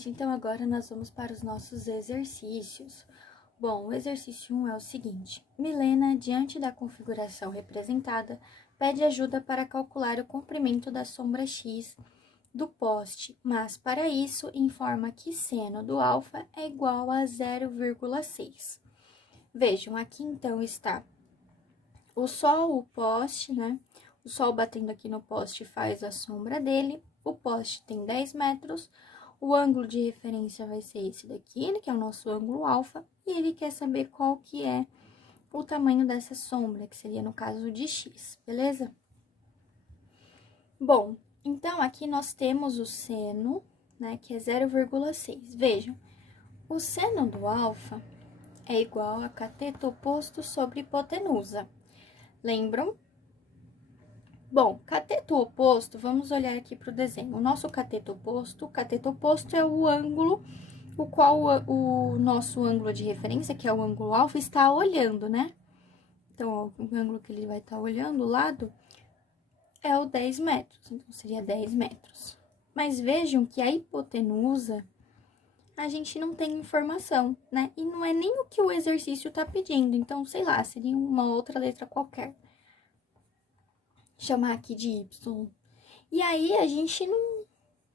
gente, então agora nós vamos para os nossos exercícios. Bom, o exercício 1 é o seguinte: Milena, diante da configuração representada, pede ajuda para calcular o comprimento da sombra X do poste, mas para isso informa que seno do alfa é igual a 0,6. Vejam, aqui então está o sol, o poste, né? O sol batendo aqui no poste faz a sombra dele, o poste tem 10 metros, o ângulo de referência vai ser esse daqui, que é o nosso ângulo alfa, e ele quer saber qual que é o tamanho dessa sombra, que seria no caso de x, beleza? Bom, então aqui nós temos o seno, né, que é 0,6. Vejam, o seno do alfa é igual a cateto oposto sobre hipotenusa. Lembram? Bom, cateto oposto, vamos olhar aqui para o desenho. O nosso cateto oposto é o ângulo, o qual o nosso ângulo de referência, que é o ângulo alfa, está olhando, né? Então, ó, o ângulo que ele vai estar olhando, o lado, é o 10 metros, então seria 10 metros. Mas vejam que a hipotenusa, a gente não tem informação, né? E não é nem o que o exercício está pedindo, então, sei lá, seria uma outra letra qualquer. Chamar aqui de Y. E aí, a gente não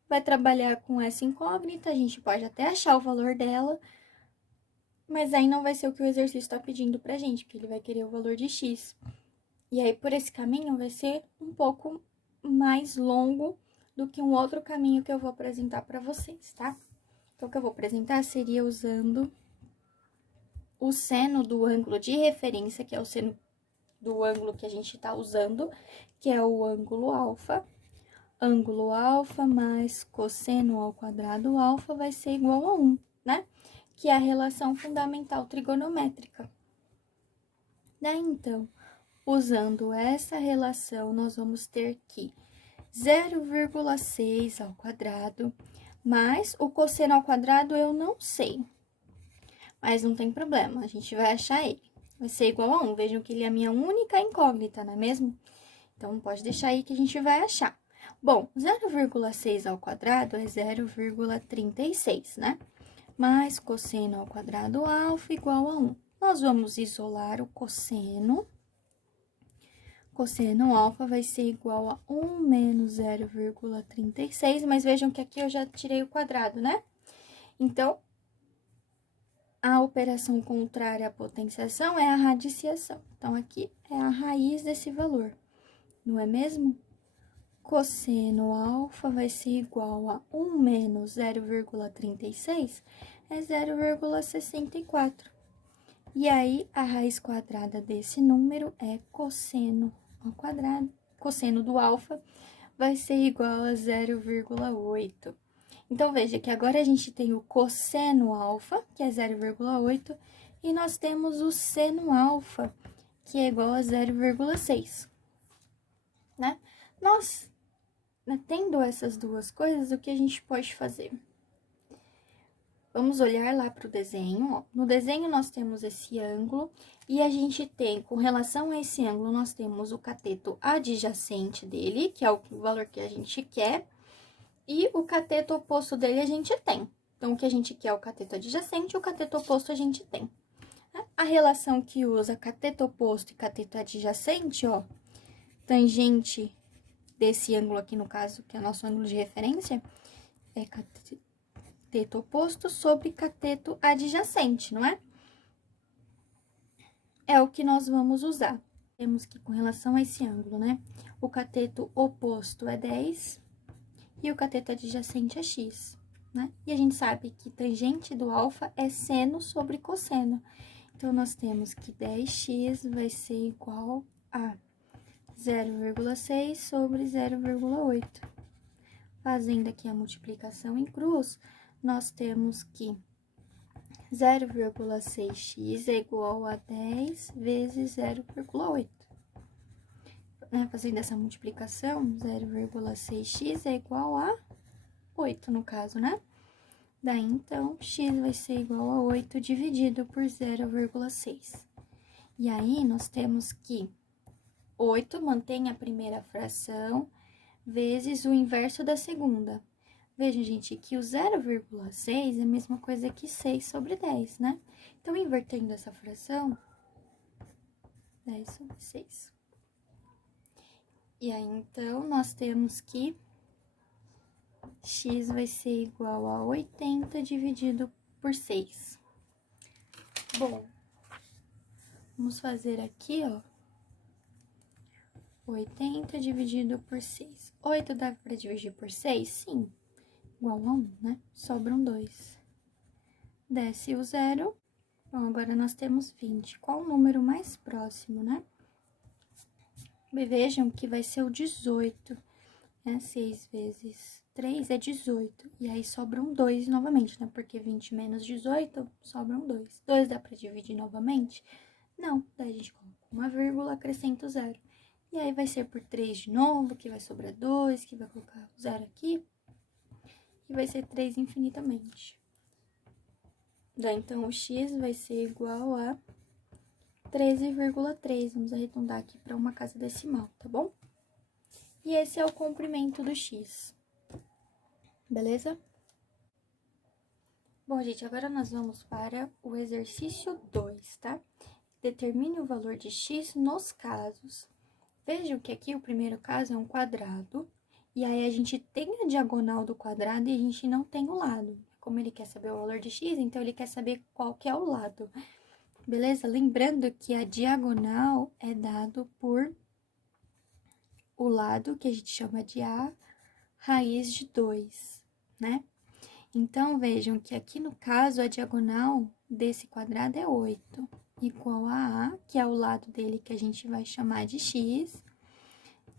vai trabalhar com essa incógnita, a gente pode até achar o valor dela, mas aí não vai ser o que o exercício está pedindo pra gente, porque ele vai querer o valor de X. E aí, por esse caminho, vai ser um pouco mais longo do que um outro caminho que eu vou apresentar pra vocês, tá? Então, o que eu vou apresentar seria usando o seno do ângulo de referência, que é o seno do ângulo que a gente tá usando, que é o ângulo alfa. Ângulo alfa mais cosseno ao quadrado alfa vai ser igual a 1, né? Que é a relação fundamental trigonométrica. Daí, então, usando essa relação, nós vamos ter que 0,6 ao quadrado, mais o cosseno ao quadrado eu não sei. Mas não tem problema, a gente vai achar ele. Vai ser igual a 1, vejam que ele é a minha única incógnita, não é mesmo? Então, pode deixar aí que a gente vai achar. Bom, 0,6 ao quadrado é 0,36, né? Mais cosseno ao quadrado alfa igual a 1. Nós vamos isolar o cosseno. Cosseno alfa vai ser igual a 1 menos 0,36, mas vejam que aqui eu já tirei o quadrado, né? Então, a operação contrária à potenciação é a radiciação. Então, aqui é a raiz desse valor, não é mesmo? Cosseno alfa vai ser igual a 1 menos 0,36, é 0,64. E aí, a raiz quadrada desse número é cosseno ao quadrado. Cosseno do alfa vai ser igual a 0,8. Então, veja que agora a gente tem o cosseno alfa, que é 0,8, e nós temos o seno alfa, que é igual a 0,6, né? Nós, tendo essas duas coisas, o que a gente pode fazer? Vamos olhar lá para o desenho, ó. No desenho, nós temos esse ângulo, e a gente tem, com relação a esse ângulo, nós temos o cateto adjacente dele, que é o valor que a gente quer, e o cateto oposto dele a gente tem. Então, o que a gente quer é o cateto adjacente, e o cateto oposto a gente tem. A relação que usa cateto oposto e cateto adjacente, ó, tangente desse ângulo aqui, no caso, que é o nosso ângulo de referência, é cateto oposto sobre cateto adjacente, não é? É o que nós vamos usar. Temos que, com relação a esse ângulo, né? O cateto oposto é 10 e o cateto adjacente é x, né? E a gente sabe que tangente do alfa é seno sobre cosseno. Então, nós temos que 10x vai ser igual a 0,6 sobre 0,8. Fazendo aqui a multiplicação em cruz, nós temos que 0,6x é igual a 10 vezes 0,8. Fazendo essa multiplicação, 0,6x é igual a 8, no caso, né? Daí, então, x vai ser igual a 8 dividido por 0,6. E aí, nós temos que 8 mantém a primeira fração vezes o inverso da segunda. Veja, gente, que o 0,6 é a mesma coisa que 6 sobre 10, né? Então, invertendo essa fração, 10 sobre 6. E aí, então, nós temos que x vai ser igual a 80 dividido por 6. Bom, vamos fazer aqui, ó. 80 dividido por 6. 8 dá para dividir por 6? Sim. Igual a 1, né? Sobram 2. Desce o 0. Bom, agora nós temos 20. Qual o número mais próximo, né? Vejam que vai ser o 18, né? 6 vezes 3 é 18. E aí sobram 2 novamente, né? Porque 20 menos 18, sobram 2. 2 dá para dividir novamente? Não. Daí a gente coloca uma vírgula, acrescenta o 0. E aí vai ser por 3 de novo, que vai sobrar 2, que vai colocar o 0 aqui. E vai ser 3 infinitamente. Daí, então, o x vai ser igual a 13,3. Vamos arredondar aqui para uma casa decimal, tá bom? E esse é o comprimento do x. Beleza? Bom, gente, agora nós vamos para o exercício 2, tá? Determine o valor de x nos casos. Vejam que aqui o primeiro caso é um quadrado, e aí a gente tem a diagonal do quadrado e a gente não tem o lado. Como ele quer saber o valor de x, então ele quer saber qual que é o lado. Beleza? Lembrando que a diagonal é dado por o lado, que a gente chama de a raiz de 2, né? Então, vejam que aqui no caso, a diagonal desse quadrado é 8, igual a, que é o lado dele que a gente vai chamar de x,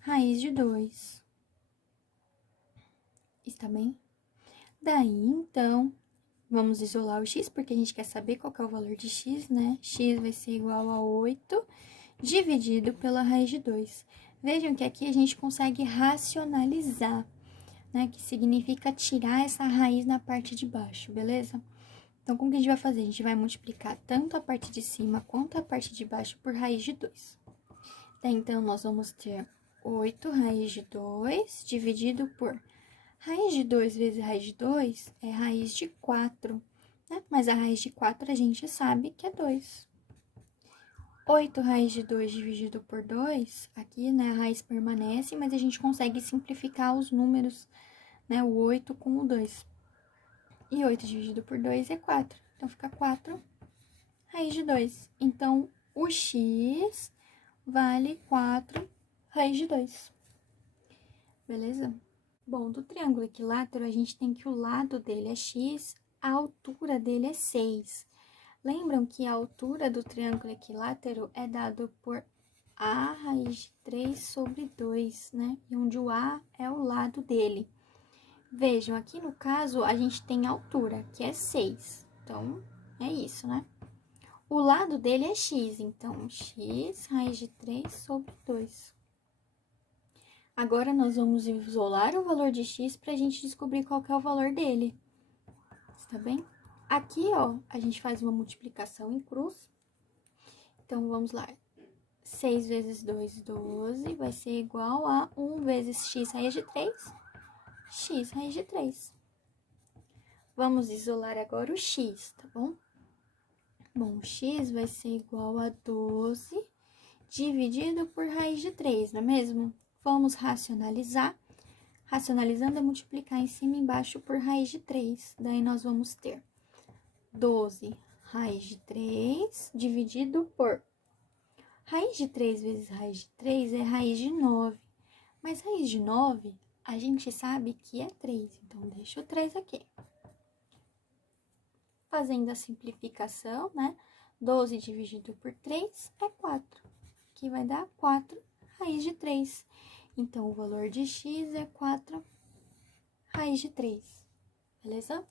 raiz de 2. Está bem? Daí, então, vamos isolar o x, porque a gente quer saber qual que é o valor de x, né? X vai ser igual a 8 dividido pela raiz de 2. Vejam que aqui a gente consegue racionalizar, né? Que significa tirar essa raiz na parte de baixo, beleza? Então, como que a gente vai fazer? A gente vai multiplicar tanto a parte de cima quanto a parte de baixo por raiz de 2. Então, nós vamos ter 8 raiz de 2 dividido por raiz de 2 vezes raiz de 2 é raiz de 4, né? Mas a raiz de 4 a gente sabe que é 2. 8 raiz de 2 dividido por 2, aqui, né, a raiz permanece, mas a gente consegue simplificar os números, né, o 8 com o 2. E 8 dividido por 2 é 4, então fica 4 raiz de 2. Então, o x vale 4 raiz de 2. Beleza? Bom, do triângulo equilátero, a gente tem que o lado dele é x, a altura dele é 6. Lembram que a altura do triângulo equilátero é dado por a raiz de 3 sobre 2, né? E onde o a é o lado dele. Vejam, aqui no caso, a gente tem a altura, que é 6. Então, é isso, né? O lado dele é x, então, x raiz de 3 sobre 2. Agora, nós vamos isolar o valor de x para a gente descobrir qual que é o valor dele. Está bem? Aqui, ó, a gente faz uma multiplicação em cruz. Então, vamos lá. 6 vezes 2, 12, vai ser igual a 1 vezes x raiz de 3, x raiz de 3. Vamos isolar agora o x, tá bom? Bom, o x vai ser igual a 12 dividido por raiz de 3, não é mesmo? Vamos racionalizar. Racionalizando é multiplicar em cima e embaixo por raiz de 3. Daí, nós vamos ter 12 raiz de 3 dividido por... Raiz de 3 vezes raiz de 3 é raiz de 9. Mas raiz de 9, a gente sabe que é 3. Então, deixa o 3 aqui. Fazendo a simplificação, né? 12 dividido por 3 é 4. Que vai dar 4 raiz de 3. Então, o valor de x é 4 raiz de 3. Beleza?